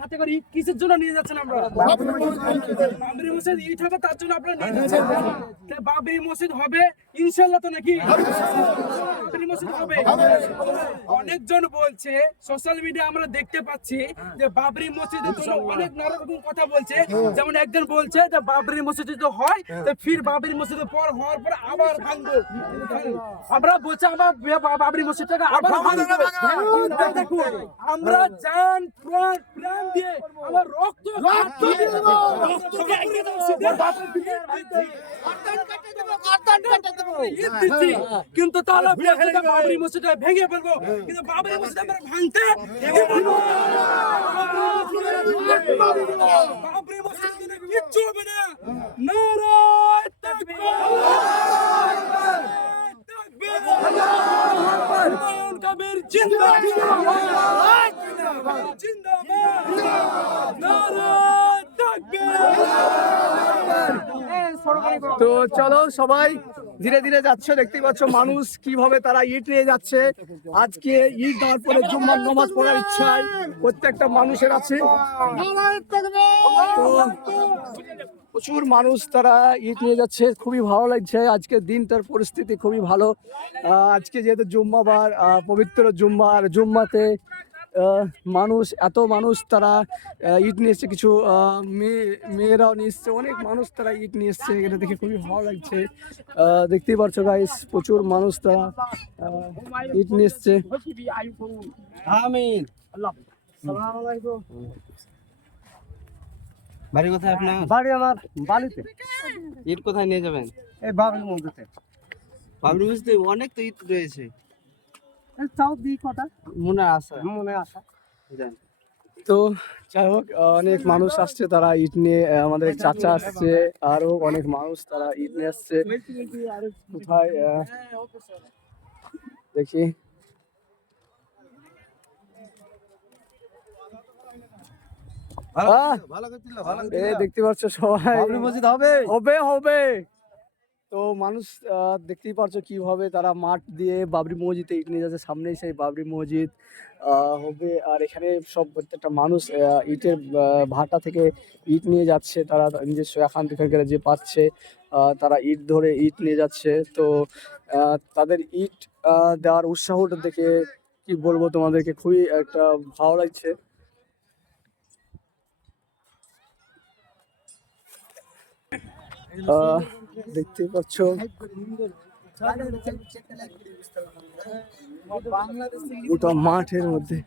হাতে করে ইট কিসের জন্য নিয়ে যাচ্ছেন? আমরা বাবরি মসজিদ ইট হবে তার জন্য আপনারা নিয়ে যাচ্ছেন। বাবরি মসজিদ হবে ইনশাআল্লাহ তো নাকি? বাবরি মসজিদ হবে। অনেকজন বলছে, সোশ্যাল মিডিয়া আমরা দেখতে পাচ্ছি যে বাবরি মসজিদের জন্য অনেক নানা রকম কথা বলছে। যেমন একজন বলছে যে বাবরি মসজিদ যদি হয় তো ফির বাবরি মসজিদের পর হওয়ার পর আবার ভাঙবো। আমরা বলছি আবার বাবরি মসজিদটাকে আবার ভাঙবো। দেখুন আমরা জান প্রাণ দিয়ে আমার রক্ত কিন্তু তাহলে বাবরি মসজিদটা ভেঙে ফেলবো, কিন্তু বাবরি মসজিদ আমরা ভাঙতে বাবরি মসজিদ কিচ্ছু হবে না। নারায়ে তাকবীর, কবির জিন্দাবাদ, জিন্দাবাদ, নারায়ে তাকবীর। তো চলো সবাই ধীরে ধীরে যাচ্ছে, দেখতেই পাচ্ছ মানুষ কিভাবে তারা ইট নিয়ে যাচ্ছে। আজকে ঈদ দেওয়ার পরে জুম্মার নামাজ পড়ার ইচ্ছায় প্রত্যেকটা মানুষের আছে। তো প্রচুর মানুষ তারা ইট নিয়ে যাচ্ছে, খুবই ভালো লাগছে। আজকের দিনটার পরিস্থিতি খুবই ভালো। আজকে যেহেতু জুম্মাবার, পবিত্র জুম্মা, আর জুম্মাতে মানুষ, এত মানুষ তারা ইট নিয়ে এসছে। কিছু মেয়েরাও নিয়ে এসছে, অনেক মানুষ তারা ইট নিয়ে এসছে। এটা দেখে খুবই ভালো লাগছে। দেখতেই পাচ্ছ গাইস, প্রচুর মানুষ তারা ইট নিয়ে এসছে। আমিন। আসসালামু আলাইকুম। বাড়ি কোথায় আপনার? বাড়ি আমার বালিতে। ইট কোথায় নিয়ে যাবেন? এই বাবরি মসজিদে। বাবরি মসজিদে অনেক তো ইট রয়েছে, চাও দি কটা মনে আছে? মনে আসা। জান তো যাই হোক, অনেক মানুষ আসছে তারা ইট নিয়ে। আমাদের এক চাচা আসছে, আরো অনেক মানুষ তারা ইট নিয়ে আসছে। কোথায় দেখি, দেখতে পাচ্ছ সবাই মসজিদ হবে হবে হবে। তো মানুষ দেখতেই পাচ্ছ কিভাবে তারা মাঠ দিয়ে বাবরি মসজিদে ইট নিয়ে যাচ্ছে। সামনেই সেই বাবরি মসজিদ হবে। আর এখানে সব প্রত্যেকটা মানুষ ইটের ভাটা থেকে ইট নিয়ে যাচ্ছে। তারা নিজস্ব এখান থেকে যে পাচ্ছে তারা ইট ধরে ইট নিয়ে যাচ্ছে। তো তাদের ইট দেওয়ার উৎসাহটা দেখে কি বলবো তোমাদেরকে, খুবই একটা ভালো লাগছে। দেখতে পাচ্ছ ওটা মাঠের মধ্যে।